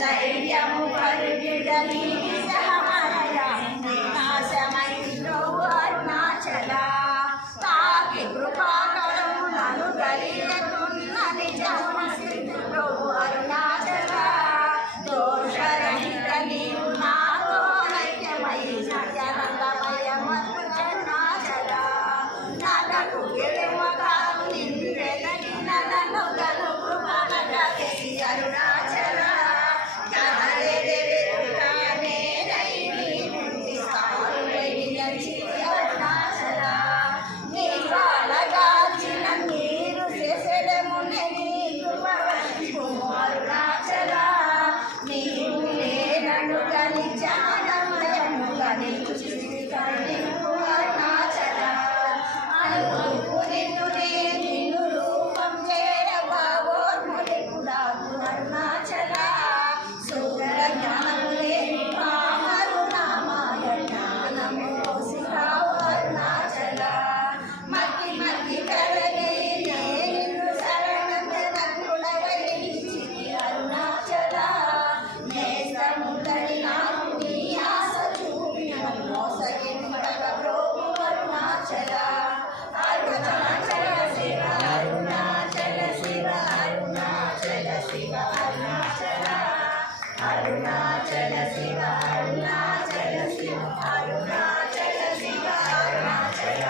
ధైర్యము పరుగిడని సహమరయ నాశమైలో అరుణాచల తాకి కృపాకరములను గలియకున్న నిజము స్థితిలో అరుణాచల దోషరహిత నీవు నాతో నైక్యమై సత్యానందమయమగు అరుణాచల నలకు గెలువ కాదు నిన్నెలగి నన్ను గలు కృపణగా తెసి అరుణాచల అరుణాచల శివ అరుణాచల శివ అరుణాచల శివ అరుణాచల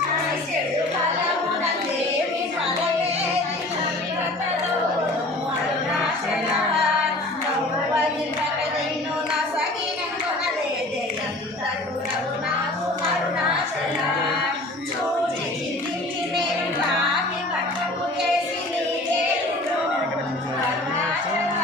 నైషేడు ఫలమున దేవి ఫలవేది నమిరతలో అరుణాచల నవ్వగినకదెన్ను నసగినెంకొనలేదే ఎంతటురవు నాకు అరుణాచల చూచి చిందించి నేను రాగి పట్టకు చేసి నీకేలులో అరుణాచల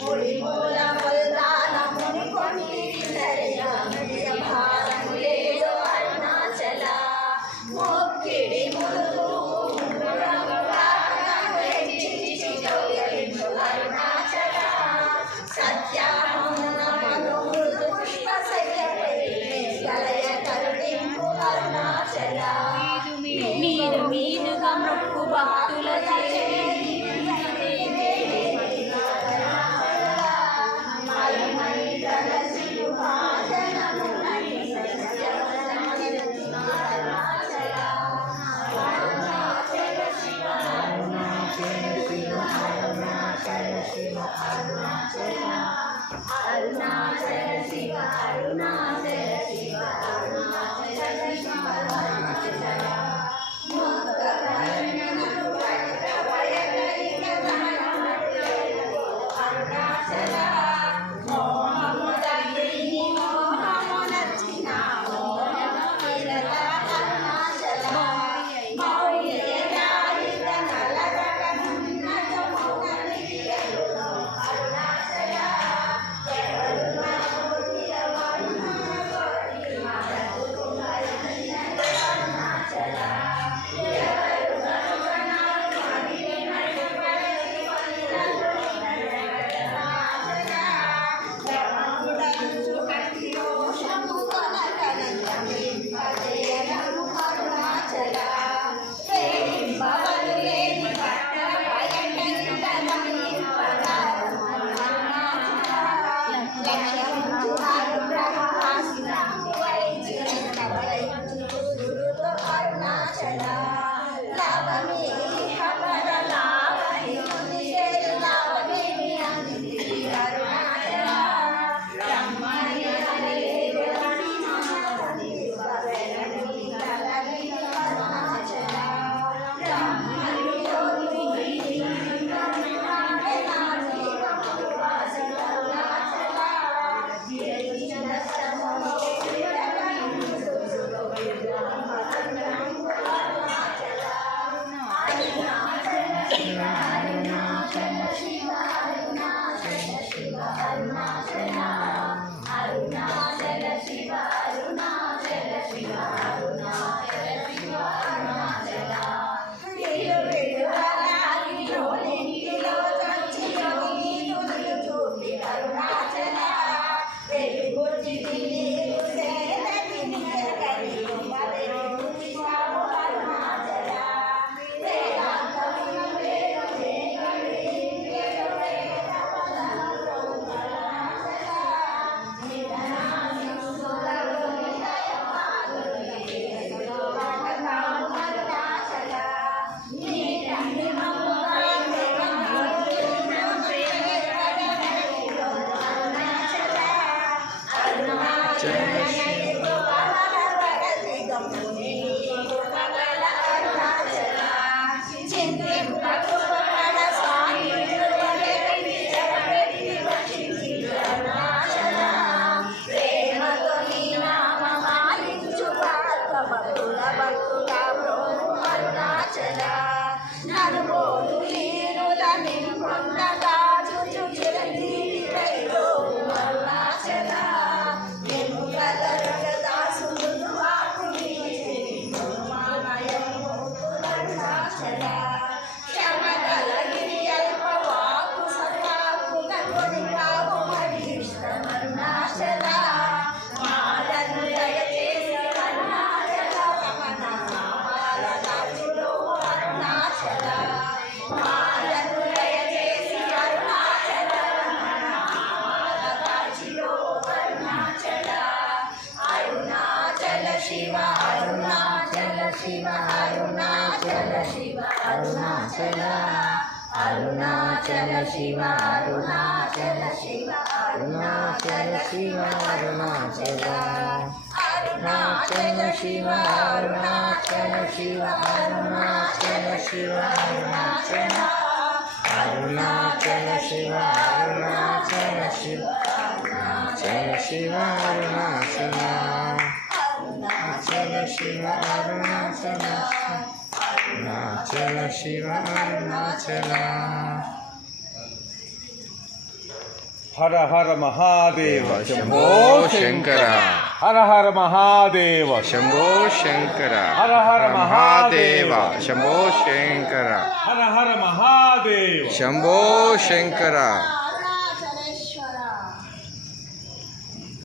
Holy అరుణాచల మోహము తగ్గిని మోహము నచ్చిన మోహము నిరత అరుణాచల మౌర్యయాయుధ నలరగనున్నత మౌననియలు అరుణాచల ఎవరు నమోదిల వరుణమగోరి మరకుమరణి అరుణాచల ఎవరు నరుగనాలు మడిని నడుపరని అరుణాచల బ్రహ్మముడంచు కటి రోషము కొనగనంతమింపజేయనము అరుణాచల ప్రేమింపవలు లేని పట్ట భయంకరింపదమింపదారము అరుణాచల లక్ష్యముంచు అనుగ్రహహాసినము వైచిరంత వలయించు సురుతో అరుణాచల లాభమేహ పరలాభహి మునిషేరు లాభమేమి అందిరి అరుణాచల బ్రహ్మణ్య హరేరు అరుణాచలి భవరణి కలవి అరుణాచల బ్రహ్మణ్యోని బ్రహ్మణ్య నాటి వాసన అరుణాచల గిరిజన సమో విరగను సుసులో అరుణాచల అరుణాచల శివ అరుణాచల శివ అరుణాచల శివ అరుణాచల అరుణాచల శివ అరుణాచల శివ అరుణాచల శివ అరుణాచల విడుదలాగిలో నింటిలో చచ్చిలో నీతులు చూపి అరుణాచల వెలుగుచి నీరు సేనని నిరగని మరెలుగుచి స్వాము అరుణాచల వేదాంతమున వేరు వేగడి వేరు వేద పదములో అరుణాచల నిధనానిసులలో నిలయమాదులు వేదలో వనకాము అరుణాచల నీటని మమ్ముగానే మమ్ముగిరిలో అరుణాచల అరుణాచల వరదిగముని కృపగల అరుణాచల చింతింపకృపగల స్వామి విజయపెట్టి రక్షించి అరుణాచల ప్రేమతో నీ నామమాలించు పాత్మభక్తుల భక్తుల బ్రోము అరుణాచల నలుగోలు నీరుల నింపొందగా చుచు చిరంజీవి కైలోము అరుణాచల ఎముకల రగదాసులు ఆకుని అరుణాచల క్షమగల గిరి అల్పవాకు సర్వాకు కనుని కావు మరి ఇష్టం అరుణాచల మాలను దయచేసి అరుణాచల రమణ నామాల దాచులో అరుణాచల మాలను దయచేసి అరుణాచల రమణ నామాల దాచులో అరుణాచల అరుణాచల శివ అరుణాచల శివ అరుణాచల శివ అరుణాచల అరుణాచల శివ అరుణాచల శివ అరుణాచల శివ అరుణాచల అరుణాచల శివ అరుణాచల శివ అరుణాచల శివ అరుణాచల అరుణాచల శివ అరుణాచల శివ అరుణాచల శివ అరుణాచల అరుణాచల శివ అరుణాచల అరుణాచల శివ అరుణాచల హర హర మహాదేవ శంభో శంకర హర హర మహాదేవ శంభో శంకర హర హర మహాదేవ శంభో శంకర హర హర మహాదేవ శంభో శంకర